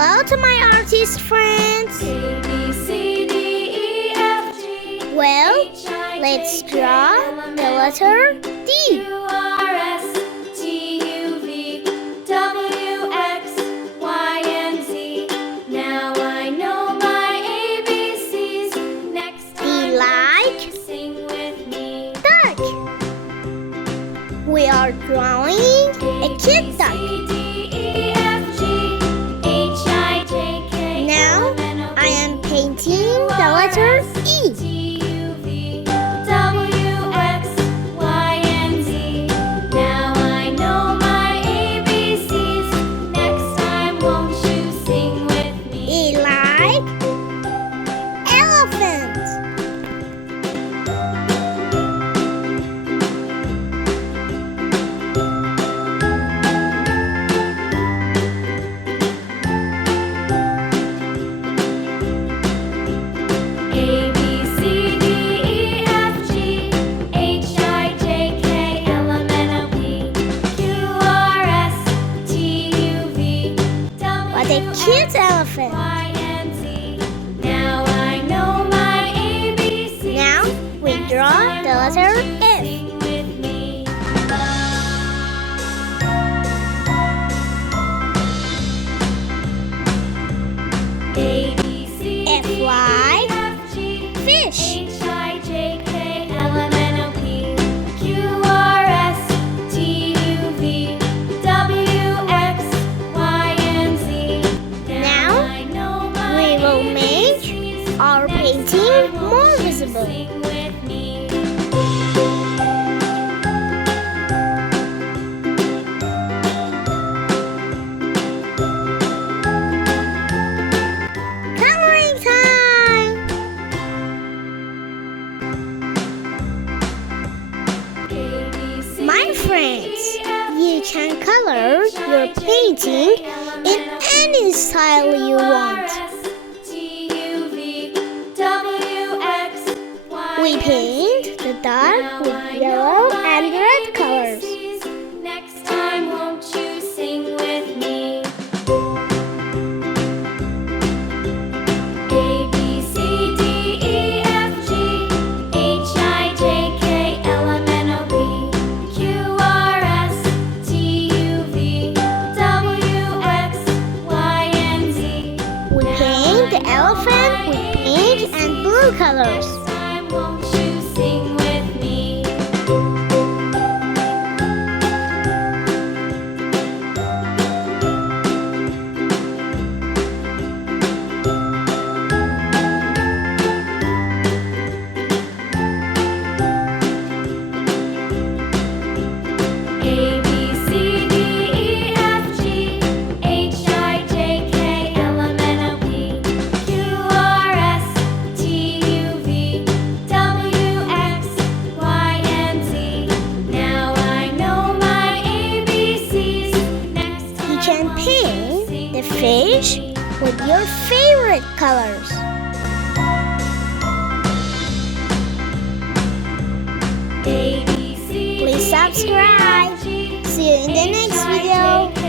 hello to my artist friends. A, B, C, D, E, F, G. Well, H, I, let's J, K, draw L, M, the N, O, letter P, D. Q, R, S, T, U, V, W, X, Y, and Z. Now I know my ABCs. Next time, like won't you sing with me? Duck. We are drawing a kid duck. Now I am painting the letter E. Now I know my ABCs. Next time, won't you sing with me? E like elephant. A, B, C, D, E, F, G, H, I, J, K, L, M, N, O, P, Q, R, S, T, U, V, W, What a cute elephant. Y, and Z. Now I know my ABCs. Now we draw the letter F. Sing with me. A, B, C, F D, E, like F, G, fish. H, I, J, K, L, M, N, O, P, Q, R, S, T, U, V, W, X, Y, and Z. Now I know my we will make ABCs. our Next painting time, more won't you visible. Sing with me. Coloring time! A, B, C, My friends, you can color your painting in any style you want. We paint the duck with yellow and red colors. Next time, won't you sing with me? A, B, C, D, E, F, G, H, I, J, K, L, M, N, O, P, Q, R, S, T, U, V, W, X, Y, and Z. We paint the elephant with pink and blue colors. Next time, won't you sing with me? A, B, C, D, E, F, G, H, I, J, K, L, M, N, O, P, Q, R, S, T, U, V, W, X, Y, and Z. Now I know my ABCs. Next time, You can won't paint sing the with fish me? with your favorite colors. A, B, C, Please D, E, subscribe. F, G, See you in the next H, I, J, video.